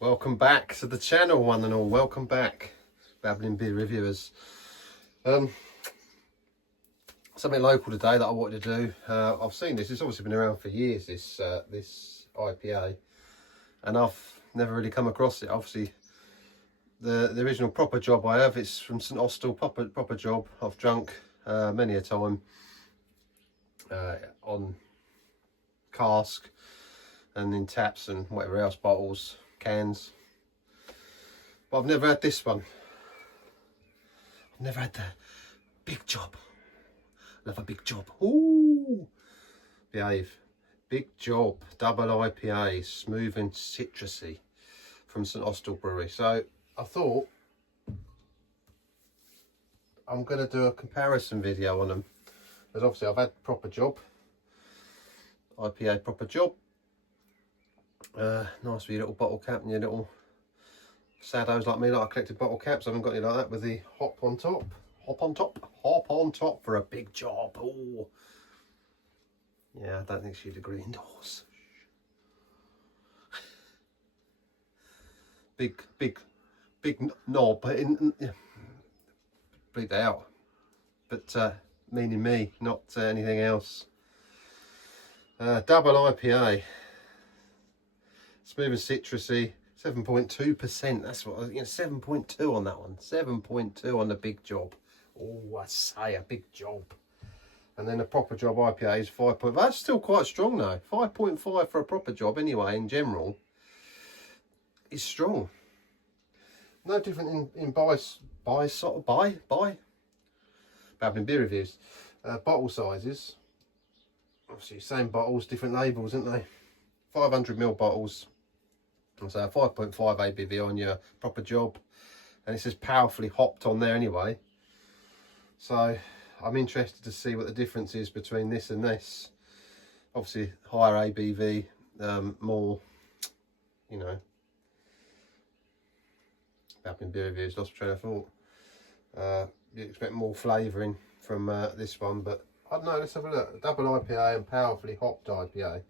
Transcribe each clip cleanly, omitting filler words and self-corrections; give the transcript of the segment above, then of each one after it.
Welcome back to the channel, one and all. Welcome back, Babbling Beer Reviewers. Something local today that I wanted to do. I've seen this. It's obviously been around for years. This IPA, and I've never really come across it. Obviously, the original proper job I have, it's from St Austell. Proper job. I've drunk many a time on cask and in taps and whatever else, bottles, cans. But I've never had this one. I've never had the big job. Love a big job. Ooh, behave. Big job, double IPA, smooth and citrusy, from St Austell Brewery. So I thought I'm going to do a comparison video on them, because obviously I've had proper job, IPA proper job. Nice with your little bottle cap and your little saddos like me, like I collected bottle caps. I haven't got any like that with the hop on top. Hop on top for a big job. Oh, yeah, I don't think she'd agree indoors. big knob, but bleed out. But meaning me, not anything else. Double IPA, smooth and citrusy. 7.2%. That's what, 7.2 on that one. 7.2 on the big job. Oh, I say, a big job. And then a proper job IPA is 5.5. That's still quite strong though. 5.5 for a proper job anyway, in general, is strong. No different in Babbling Beer Reviews. Bottle sizes. Obviously, same bottles, different labels, aren't they? 500ml bottles. So 5.5 ABV on your proper job, and it says powerfully hopped on there anyway. So I'm interested to see what the difference is between this and this. Obviously higher ABV, more, Babbling Beer Reviews, lost train of thought. You expect more flavouring from this one, but I don't know. Let's have a look. Double IPA and powerfully hopped IPA.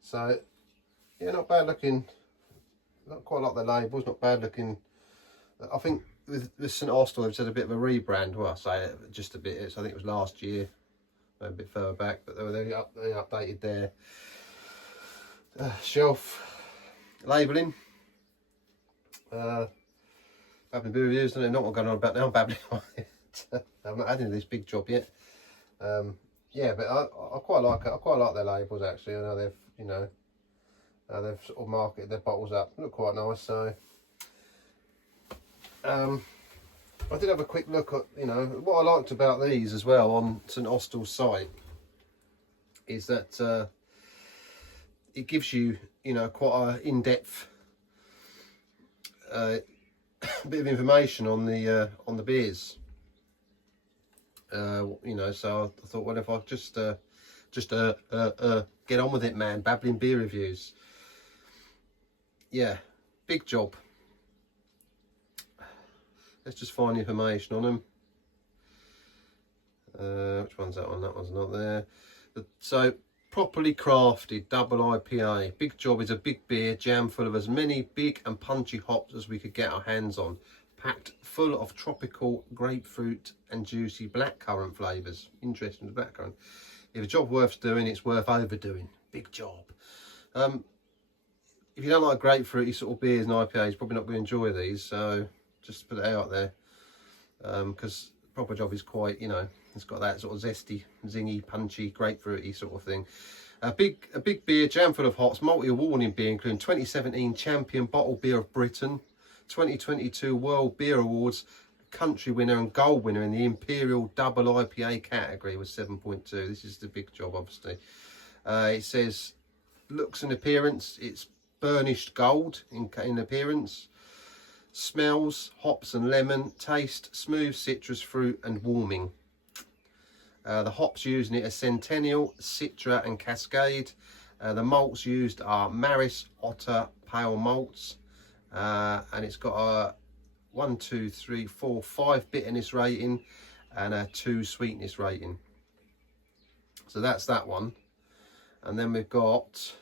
So yeah, not bad looking. Not quite like the labels, not bad looking. I think with St Austell, they've said a bit of a rebrand. Well, I say just a bit. I think it was last year, maybe a bit further back, but they updated their shelf labelling. Babbling Beer Reviews, I don't know what I'm going on about now. Babbling. I'm not adding this big job yet. Yeah, but I quite like it. I quite like their labels actually. I know they've they've sort of marketed their bottles up. Look quite nice. So I did have a quick look at, what I liked about these as well on St Austell's site is that it gives you, quite an in-depth bit of information on the beers. So I thought, well, if I just get on with it, man. Babbling Beer Reviews. Yeah, big job. Let's just find information on them. Which one's that one? That one's not there. So, properly crafted double IPA. Big job is a big beer jam full of as many big and punchy hops as we could get our hands on. Packed full of tropical grapefruit and juicy blackcurrant flavours. Interesting, the blackcurrant. If a job worth doing, it's worth overdoing. Big job. If you don't like grapefruity sort of beers and IPAs, probably not going to enjoy these. So just put it out there, because proper job is quite, it's got that sort of zesty, zingy, punchy, grapefruity sort of thing. A big beer, jam full of hops, multi-awarding beer, including 2017 Champion Bottle Beer of Britain, 2022 World Beer Awards country winner and gold winner in the Imperial Double IPA category with 7.2. This is the big job, obviously. It says looks and appearance, it's burnished gold in appearance. Smells, hops and lemon. Taste, smooth citrus fruit and warming. The hops used in it are Centennial, Citra and Cascade. The malts used are Maris, Otter, Pale malts. And it's got a 5 bitterness rating and a 2 sweetness rating. So that's that one. And then we've got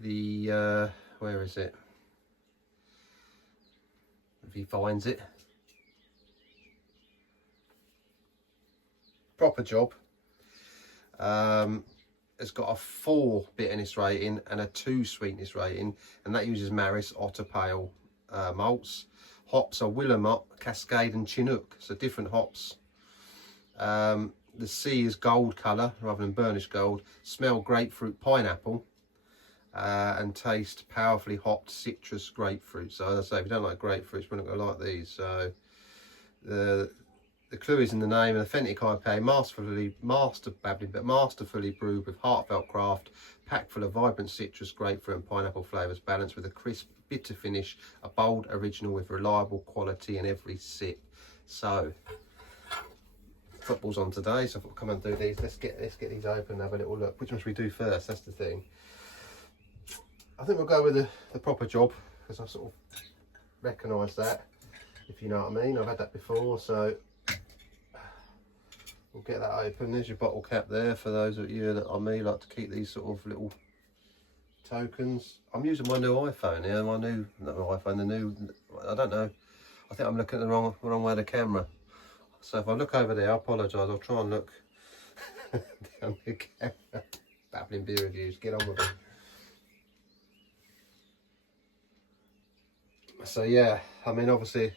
the where is it? If he finds it. Proper Job. It's got a 4 bitterness rating and a 2 sweetness rating, and that uses Maris Otter Pale malts. Hops are Willamette, Cascade and Chinook, so different hops. The C is gold colour rather than burnished gold. Smell grapefruit pineapple, and taste powerfully hopped citrus grapefruit. So as I say, if you don't like grapefruits, we're not going to like these. So the clue is in the name. An authentic IPA, masterfully brewed with heartfelt craft, packed full of vibrant citrus, grapefruit and pineapple flavours, balanced with a crisp, bitter finish, a bold original with reliable quality in every sip. So, football's on today, so I thought I'll come and do these. Let's get these open and have a little look. Which ones we do first? That's the thing. I think we'll go with the Proper Job, because I sort of recognise that, if you know what I mean. I've had that before, so we'll get that open. There's your bottle cap there for those of you that are me, like to keep these sort of little tokens. I'm using my new iPhone here, not iPhone, the new, I don't know, I think I'm looking at the wrong way of the camera. So if I look over there, I apologise, I'll try and look down the camera. Babbling beer reviews, get on with it. So yeah, I mean, obviously,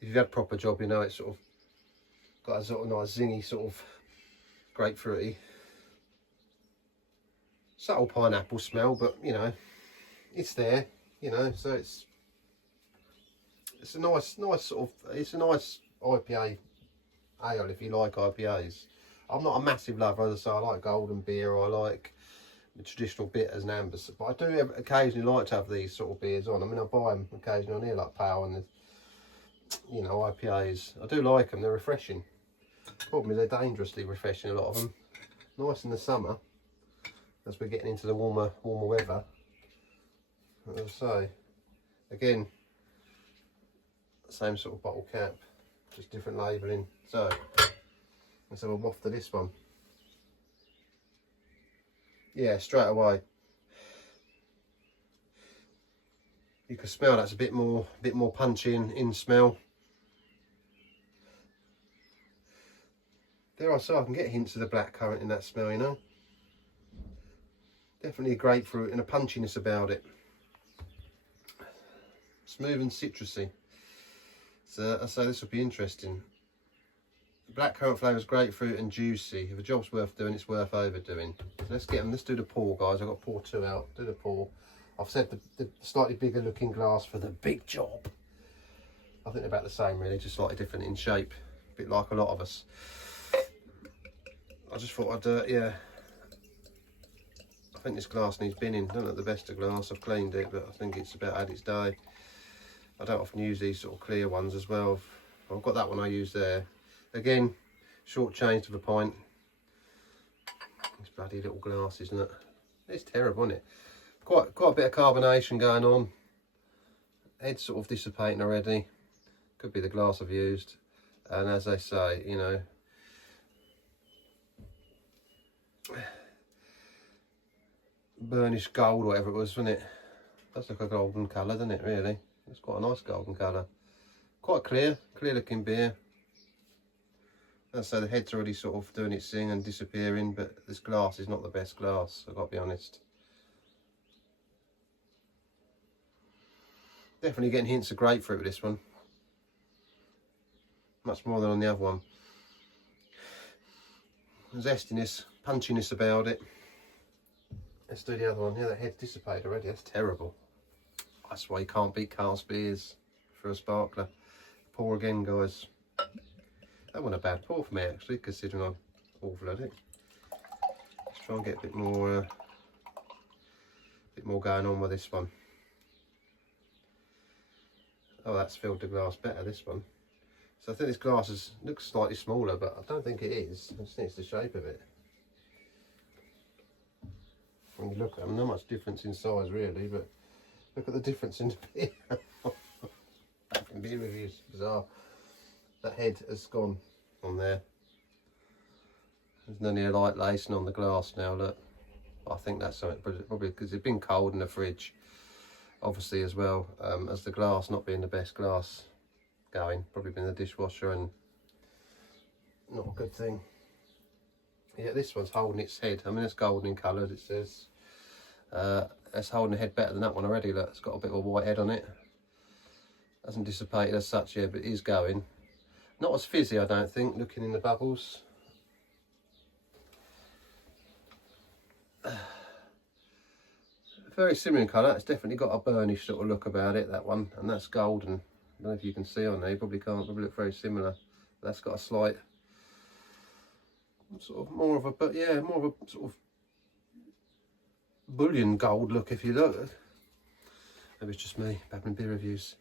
if you've had Proper Job, you know it's sort of got a sort of nice zingy sort of grapefruity, subtle pineapple smell, but you know, it's there, you know, so it's a nice sort of, it's a nice IPA ale if you like IPAs. I'm not a massive lover, as I say, I like golden beer, I like the traditional bitters and ambers, but I do occasionally like to have these sort of beers on. I mean, I buy them occasionally on here, like Pale and the, you know, IPAs. I do like them, they're refreshing. Problem is they're dangerously refreshing, a lot of them. Nice in the summer, as we're getting into the warmer weather. As I say, again, same sort of bottle cap, just different labelling. So, let's have a waft of this one. Yeah, straight away. You can smell that's a bit more punchy in smell. Dare I say, I can get hints of the blackcurrant in that smell, you know. Definitely a grapefruit and a punchiness about it. Smooth and citrusy. So I say this will be interesting. Blackcurrant flavours, grapefruit and juicy. If a job's worth doing, it's worth overdoing. So let's get them. Let's do the pour, guys. I've got pour 2 out. Do the pour. I've said the slightly bigger looking glass for the big job. I think they're about the same, really, just slightly different in shape. A bit like a lot of us. I just thought I'd, yeah. I think this glass needs binning. Don't look the best of glass. I've cleaned it, but I think it's about had its day. I don't often use these sort of clear ones as well. I've got that one I use there. Again, short change to the pint. This bloody little glass, isn't it? It's terrible, isn't it? Quite a bit of carbonation going on. Head's sort of dissipating already. Could be the glass I've used. And as they say, you know, burnished gold, whatever it was, wasn't it? Does look a golden colour, doesn't it, really? It's quite a nice golden colour. Quite clear looking beer. As I say, the head's already sort of doing its thing and disappearing, but this glass is not the best glass, I've got to be honest. Definitely getting hints of grapefruit with this one. Much more than on the other one. Zestiness, punchiness about it. Let's do the other one. Yeah, that head's dissipated already. That's terrible. That's why you can't beat cask beers for a sparkler. Pour again, guys. That wasn't a bad pour for me, actually, considering I'm awful at it. Let's try and get a bit more going on with this one. Oh, that's filled the glass better, this one. So I think this glass looks slightly smaller, but I don't think it is. I just think it's the shape of it. When you look at them, not much difference in size really, but look at the difference in the beer. Beer reviews, bizarre. That head has gone on there. There's only a light lacing on the glass now, look. I think that's something, probably because it's been cold in the fridge, obviously, as well, as the glass not being the best glass going, probably been in the dishwasher, and not a good thing. Yeah, this one's holding its head. I mean, it's golden in colour, it says. It's holding the head better than that one already. Look, it's got a bit of a white head on it. Hasn't dissipated as such yet, but it is going. Not as fizzy, I don't think, looking in the bubbles. Very similar in colour. It's definitely got a burnished sort of look about it, that one, and that's golden. I don't know if you can see on there, you probably can't, probably look very similar. But that's got a slight, sort of more of a, but yeah, more of a sort of bullion gold look, if you look. Maybe it's just me, Babbling beer reviews.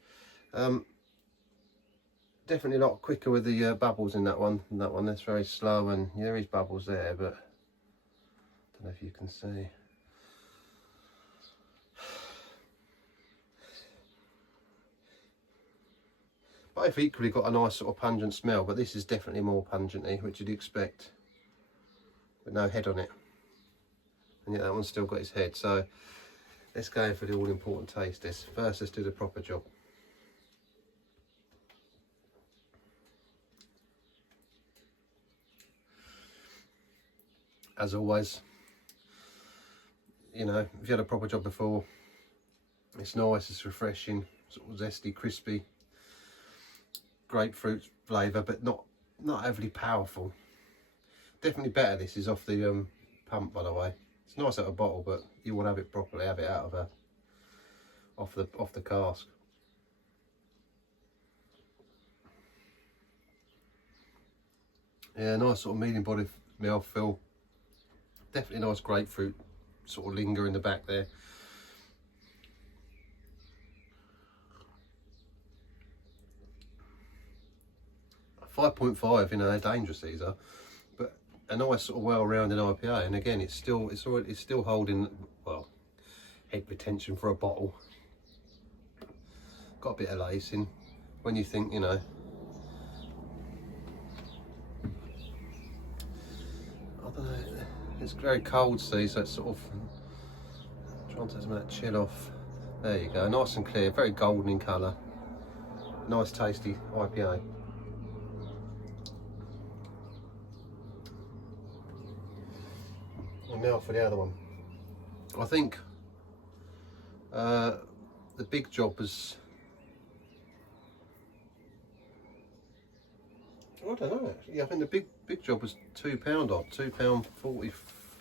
Definitely a lot quicker with the bubbles in that one. And that one, that's very slow, and yeah, there is bubbles there, but I don't know if you can see. Both equally got a nice sort of pungent smell, but this is definitely more pungenty, which you'd expect, with no head on it. And yet that one's still got its head. So let's go in for the all important taste test. First, let's do the proper job. As always, you know, if you had a proper job before, it's nice, it's refreshing, sort of zesty, crispy, grapefruit flavour, but not overly powerful. Definitely better. This is off the pump, by the way. It's nice out of a bottle, but you want to have it properly, have it out of off the cask. Yeah, nice sort of medium body mouthfeel. Definitely nice grapefruit sort of linger in the back there. .5, you know, they're dangerous, these are, but a nice sort of well-rounded IPA. And again, it's still holding, well, head retention for a bottle. Got a bit of lacing. When you think, you know, I don't know, it's very cold, see, so it's sort of trying to take some of that chill off. There you go, nice and clear, very golden in colour. Nice tasty IPA. And now for the other one. I think the big job was, I don't know actually. Yeah, I think the big job was £2 odd, £2.43.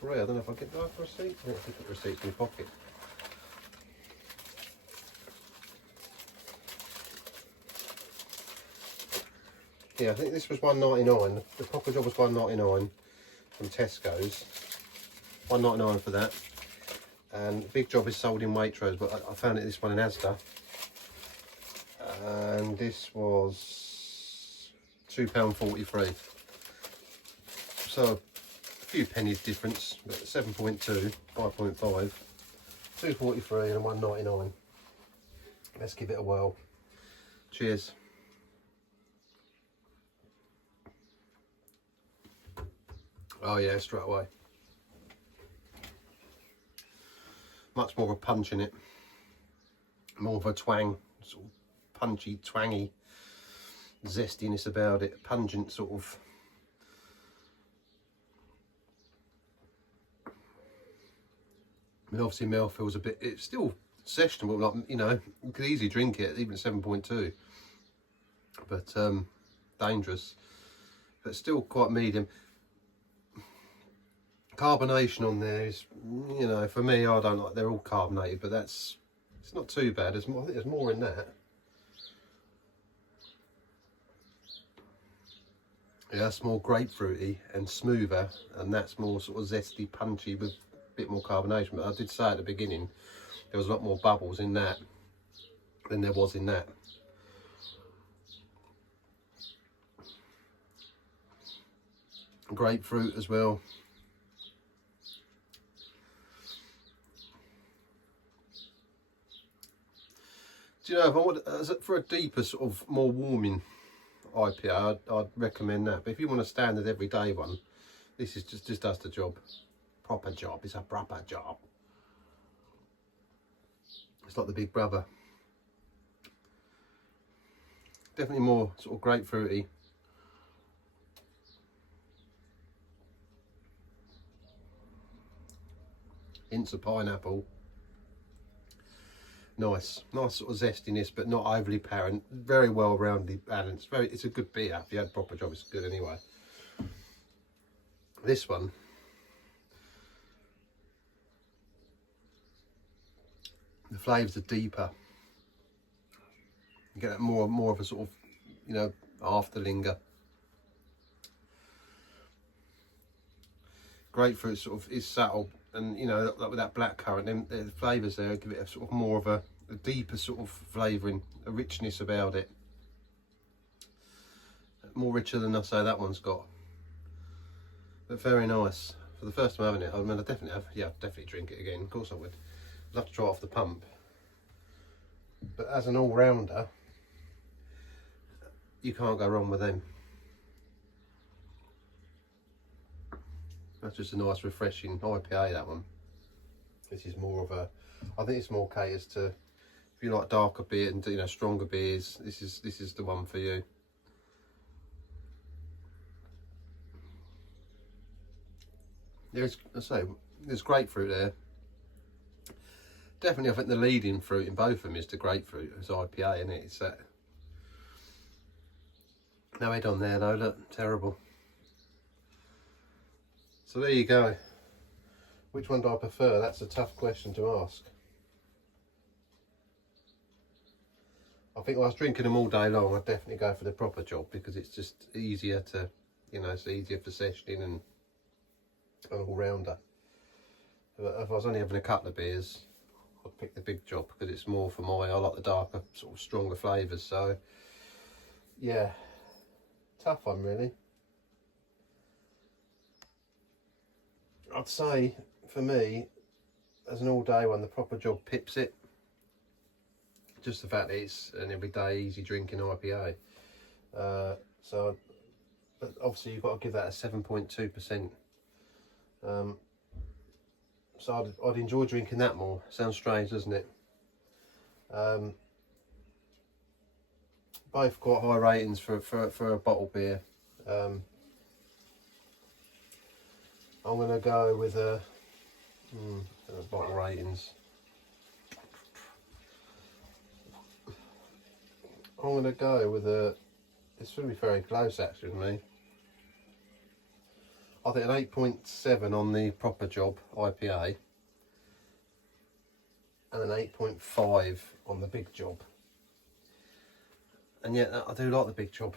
I don't know if I get that receipt. I think I put receipts in my pocket. Yeah, I think this was £1.99. The proper job was £1.99 from Tesco's. £1.99 for that. And big job is sold in Waitrose, but I found it this one in Asda. And this was £2.43. So a few pennies difference, but 7.2, 5.5, 2.43 and £1.99. Let's give it a whirl. Cheers. Oh yeah, straight away. Much more of a punch in it. More of a twang, sort of punchy, twangy zestiness about it. Pungent sort of. I mean, obviously mouthfeel's a bit, it's still sessionable, like, you know, you could easily drink it, even 7.2. But dangerous. But still quite medium. Carbonation on there is, you know, for me, I don't like, they're all carbonated, but it's not too bad. There's more, I think there's more in that. Yeah, that's more grapefruity and smoother, and that's more sort of zesty, punchy with a bit more carbonation. But I did say at the beginning, there was a lot more bubbles in that than there was in that. Grapefruit as well. Do you know, if I want, for a deeper sort of more warming IPA, I'd recommend that. But if you want a standard everyday one, this is just does the job. proper job. It's a proper job. It's like the big brother. Definitely more sort of grapefruity. Hints of pineapple. Nice sort of zestiness, but not overly apparent. Very well rounded balanced. It's a good beer. If you had a proper job, it's good anyway. This one, the flavours are deeper. You get that more of a sort of, you know, after linger. Grapefruit sort of is subtle, and you know, like with that blackcurrant, then the flavours there give it a sort of more of a deeper sort of flavouring, a richness about it. More richer than I say that one's got. But very nice. For the first time having it, I mean, I'd definitely drink it again. Of course I would. I'd love to try it off the pump. But as an all-rounder, you can't go wrong with them. That's just a nice, refreshing IPA, that one. This is more of a, I think it's more caters to, if you like darker beer and, you know, stronger beers, this is the one for you. There's, I say, there's grapefruit there. Definitely, I think the leading fruit in both of them is the grapefruit. It's IPA, isn't it? It's that. No head on there though, look, terrible. So there you go. Which one do I prefer? That's a tough question to ask. I think if I was drinking them all day long, I'd definitely go for the proper job, because it's just easier to, you know, it's easier for sessioning and an all-rounder. If I was only having a couple of beers, I'd pick the big job, because it's more for I like the darker, sort of stronger flavours. So yeah, tough one really. I'd say for me, as an all-day one, the proper job pips it. Just the fact that it's an everyday easy drinking IPA. So, but obviously you've got to give that a 7.2%. So I'd enjoy drinking that more. Sounds strange, doesn't it? Both quite high ratings for a bottle beer. I'm going to go with a bottle ratings. I'm going to go with a, it's going to be very close actually with me. I think an 8.7 on the proper job IPA and an 8.5 on the big job. And yet I do like the big job.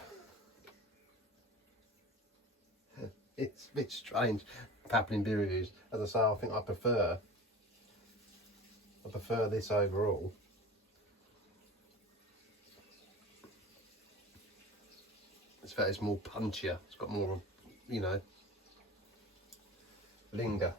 It's a bit strange, Babbling beer reviews. As I say, I think I prefer this overall. It's more punchier. It's got more, you know, linger.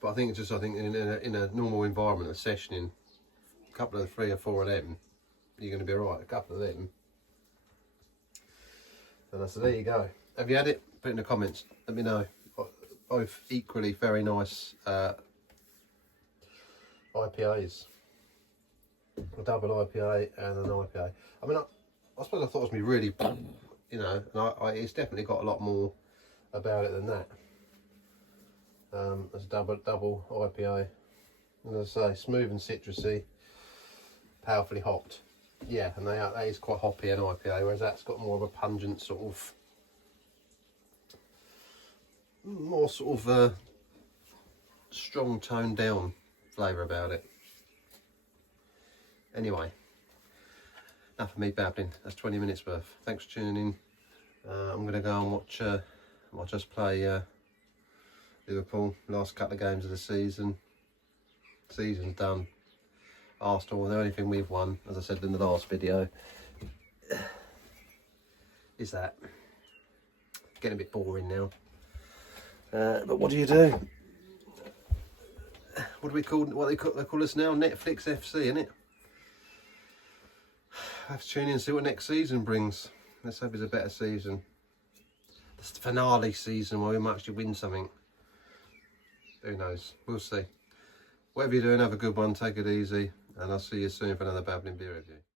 But I think in a normal environment of sessioning, a couple of 3 or 4 of them, you're going to be alright. A couple of them, and so there you go. Have you had it? Put it in the comments. Let me know. Both equally very nice IPAs. A double IPA and an IPA. I mean, I suppose I thought it was me really, you know, and it's definitely got a lot more about it than that. As a double IPA, and as I say, smooth and citrusy, powerfully hopped. Yeah, and that is quite hoppy an IPA, whereas that's got more of a pungent sort of, more sort of strong toned down flavour about it. Anyway, enough of me babbling. That's 20 minutes worth. Thanks for tuning in. I'm going to go and watch us play Liverpool. Last couple of games of the season. Season's done. Arsenal, the only thing we've won, as I said in the last video, is that. Getting a bit boring now. But what do you do? What do we call? What they call us now? Netflix FC, isn't it? have to tune in and see what next season brings. Let's hope it's a better season. It's the finale season where we might actually win something. Who knows? We'll see. Whatever you're doing, have a good one. Take it easy. And I'll see you soon for another Babbling beer review.